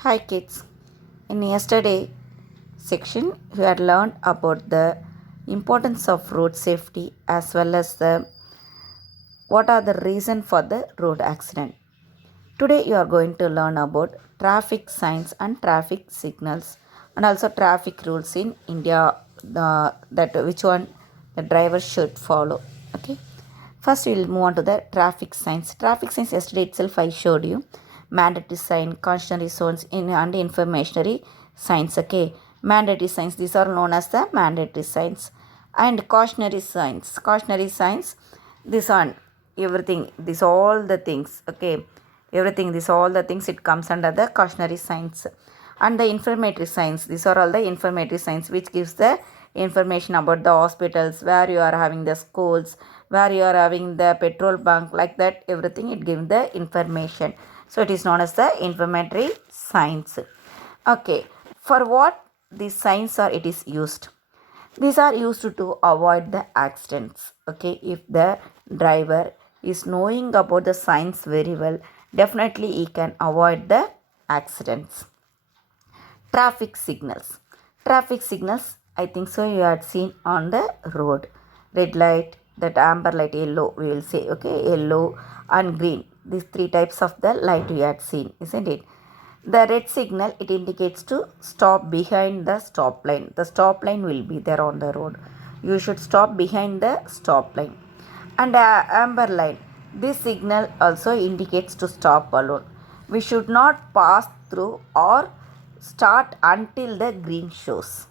Hi kids. In yesterday section we had learned about the importance of road safety as well as the what are the reason for the road accident. Today you are going to learn about traffic signs and traffic signals and also traffic rules in India, that which one the driver should follow. Okay. First we will move on to the traffic signs. Traffic signs yesterday itself I showed you. Mandatory sign, cautionary signs and informationary signs. Okay. Mandatory signs, these are known as the mandatory signs. And cautionary signs. Cautionary signs, this one, everything, this all the things. Okay, everything, this all the things, it comes under the cautionary signs. And the informatory signs, these are all the informatory signs which gives the information about the hospitals, where you are having the schools, where you are having the petrol bunk, like that, everything it gives the information. So it is known as the informatory signs. Okay, for what these signs are it is used? These are used to avoid the accidents. Okay, if the driver is knowing about the signs very well, definitely he can avoid the accidents. Traffic signals. Traffic signals, I think so you had seen on the road. Red light, that amber light, yellow, we will say, okay, yellow and green. These three types of the light you had seen, isn't it? The red signal, it indicates to stop behind the stop line. The stop line will be there on the road. You should stop behind the stop line. And amber line, this signal also indicates to stop alone. We should not pass through or start until the green shows.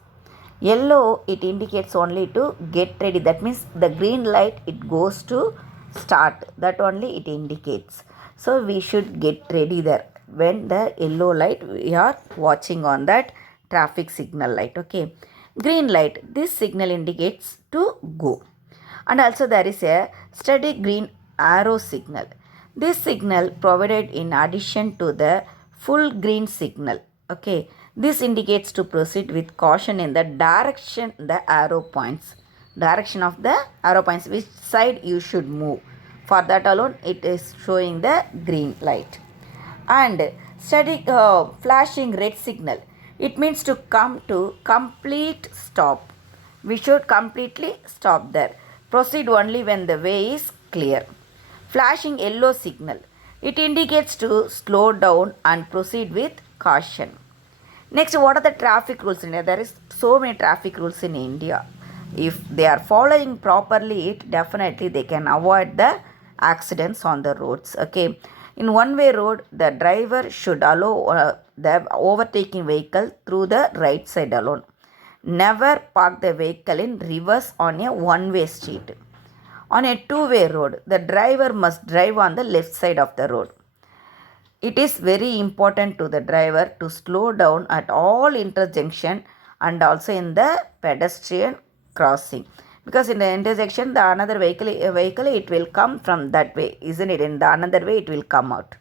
Yellow, it indicates only to get ready. That means the green light, it goes to start. That only it indicates. So we should get ready there. When the yellow light, we are watching on that traffic signal light. Okay. Green light, this signal indicates to go. And also there is a steady green arrow signal. This signal provided in addition to the full green signal. Okay, this indicates to proceed with caution in the direction the arrow points. Direction of the arrow points, which side you should move. For that alone, it is showing the green light. And steady flashing red signal, it means to come to complete stop. We should completely stop there. Proceed only when the way is clear. Flashing yellow signal, it indicates to slow down and proceed with caution. Next, what are the traffic rules in India? There is so many traffic rules in India. If they are following properly, it definitely they can avoid the accidents on the roads. Okay, in one-way road, the driver should allow the overtaking vehicle through the right side alone. Never park the vehicle in reverse on a one-way street. On a two-way road, the driver must drive on the left side of the road. It is very important to the driver to slow down at all intersection and also in the pedestrian crossing, because in the intersection the another vehicle it will come from that way, isn't it? In the another way it will come out.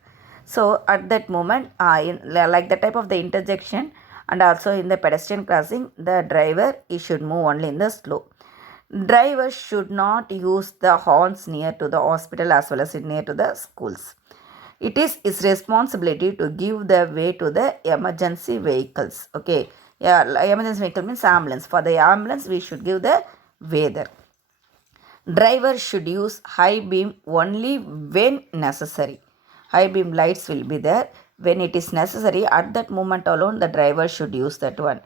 So at that moment, like the type of the intersection and also in the pedestrian crossing, the driver he should move only in the slow. Drivers should not use the horns near to the hospital as well as near to the schools. It is his responsibility to give the way to the emergency vehicles. Okay. Yeah, emergency vehicle means ambulance. For the ambulance, we should give the way there. Drivers should use high beam only when necessary. High beam lights will be there when it is necessary. At that moment alone, the driver should use that one.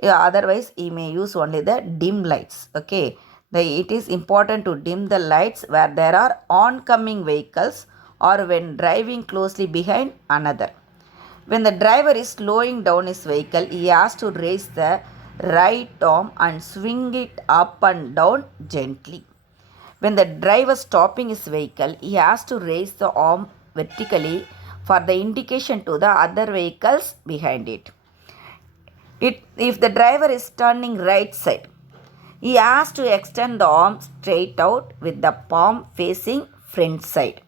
Yeah, otherwise, he may use only the dim lights. Okay. It is important to dim the lights where there are oncoming vehicles or when driving closely behind another. When the driver is slowing down his vehicle, he has to raise the right arm and swing it up and down gently. When the driver is stopping his vehicle, he has to raise the arm vertically for the indication to the other vehicles behind it. If the driver is turning right side, he has to extend the arm straight out with the palm facing front side.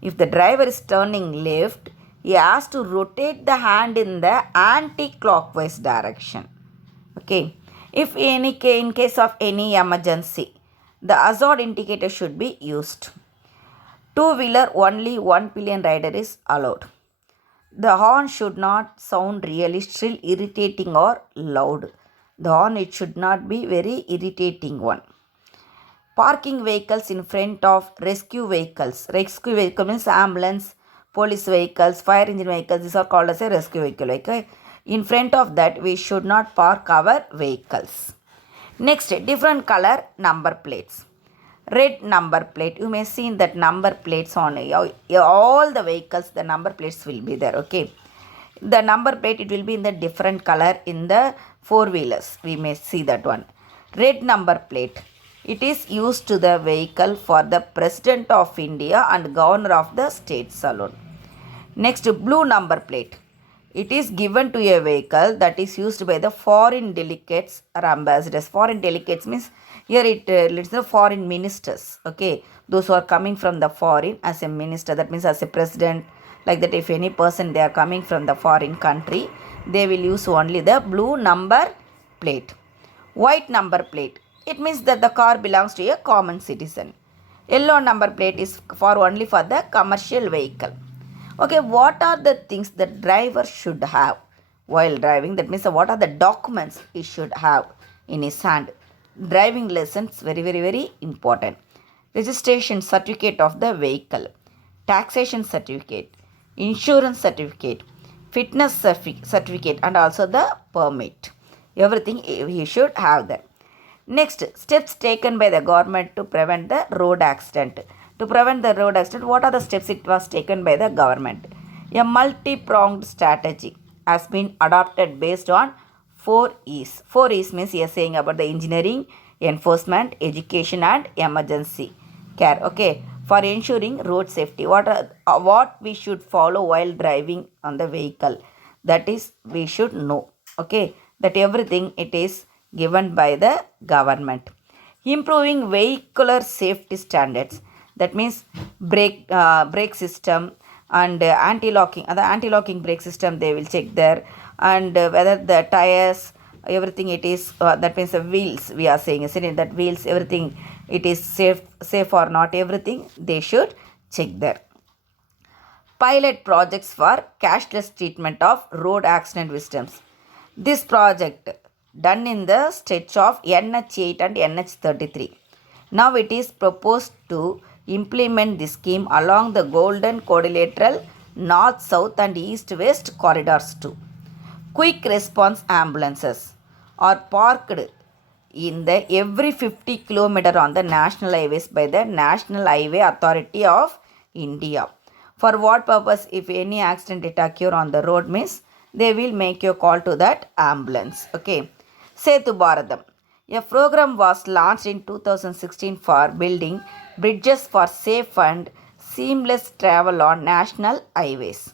If the driver is turning left, he has to rotate the hand in the anti-clockwise direction. Okay. If in case of any emergency, the hazard indicator should be used. Two-wheeler only one pillion rider is allowed. The horn should not sound really shrill, irritating or loud. The horn, it should not be very irritating one. Parking vehicles in front of rescue vehicles. Rescue vehicle means ambulance, police vehicles, fire engine vehicles. These are called as a rescue vehicle. Okay? In front of that, we should not park our vehicles. Next, different color number plates. Red number plate. You may see that number plates on all the vehicles. The number plates will be there. Okay? The number plate, it will be in the different color in the four-wheelers. We may see that one. Red number plate. It is used to the vehicle for the President of India and Governor of the states alone. Next, blue number plate. It is given to a vehicle that is used by the foreign delegates or ambassadors. Foreign delegates means here it lists the foreign ministers. Okay, those who are coming from the foreign as a minister, that means as a president, like that. If any person they are coming from the foreign country, they will use only the blue number plate. White number plate. It means that the car belongs to a common citizen. Yellow number plate is for only for the commercial vehicle. Okay, what are the things the driver should have while driving? That means what are the documents he should have in his hand? Driving lessons, very, very, very important. Registration certificate of the vehicle, taxation certificate, insurance certificate, fitness certificate, and also the permit. Everything he should have that. Next, steps taken by the government to prevent the road accident. To prevent the road accident, what are the steps it was taken by the government? A multi-pronged strategy has been adopted based on 4 E's. 4 E's means he is saying about the engineering, enforcement, education, and emergency care. Okay, for ensuring road safety, what we should follow while driving on the vehicle, that is we should know. Okay, that everything it is given by the government. Improving vehicular safety standards, that means brake system and anti-locking. The anti-locking brake system they will check there, and whether the tires, everything it is, that means the wheels, we are saying, isn't it, that wheels, everything it is safe or not, everything they should check there. Pilot projects for cashless treatment of road accident victims. This project done in the stretch of NH8 and NH33. Now it is proposed to implement this scheme along the Golden Quadrilateral, North, South, and East, West corridors too. Quick response ambulances are parked in the every 50 km on the national highways by the National Highway Authority of India. For what purpose? If any accident it occur on the road means they will make a call to that ambulance. Okay. Setu Bharatam. A program was launched in 2016 for building bridges for safe and seamless travel on national highways.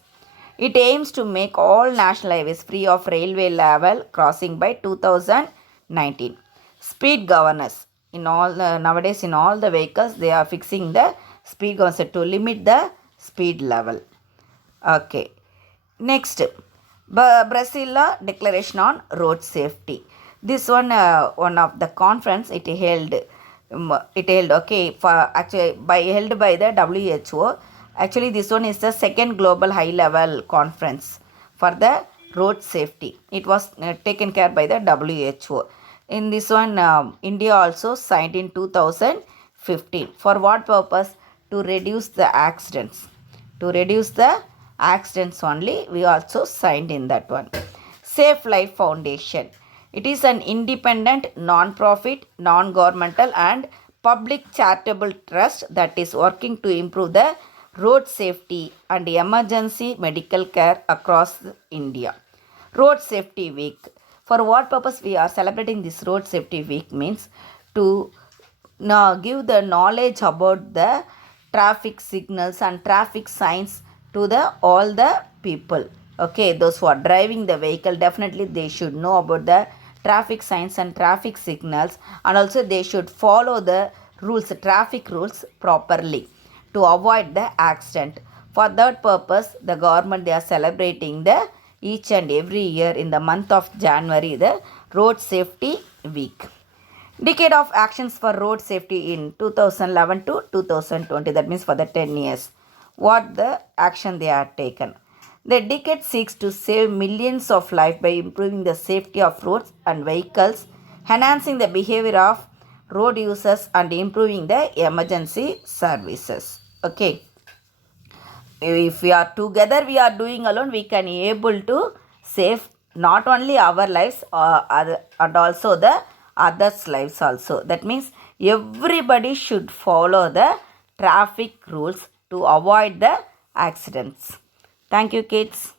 It aims to make all national highways free of railway level crossing by 2019. Speed governors. Nowadays in all the vehicles they are fixing the speed governors to limit the speed level. Okay. Next, Brasilia Declaration on Road Safety. This one of the conference it held, okay, for actually held by the WHO. Actually this one is the second global high level conference for the road safety. It was taken care by the WHO. In this one India also signed in 2015. For what purpose? To reduce the accidents. To reduce the accidents only we also signed in that one. Safe Life Foundation. It is an independent, non-profit, non-governmental and public charitable trust that is working to improve the road safety and emergency medical care across India. Road Safety Week. For what purpose we are celebrating this Road Safety Week means to give the knowledge about the traffic signals and traffic signs to all the people. Okay, those who are driving the vehicle, definitely they should know about the traffic signs and traffic signals, and also they should follow the rules, traffic rules properly to avoid the accident. For that purpose, the government they are celebrating the each and every year in the month of January the Road Safety Week. Decade of actions for road safety in 2011 to 2020. That means for the 10 years. What the action they are taken? The decade seeks to save millions of lives by improving the safety of roads and vehicles, enhancing the behavior of road users, and improving the emergency services. Okay, if we are together, we are doing alone, we can able to save not only our lives and also the others lives also. That means everybody should follow the traffic rules to avoid the accidents. Thank you, kids.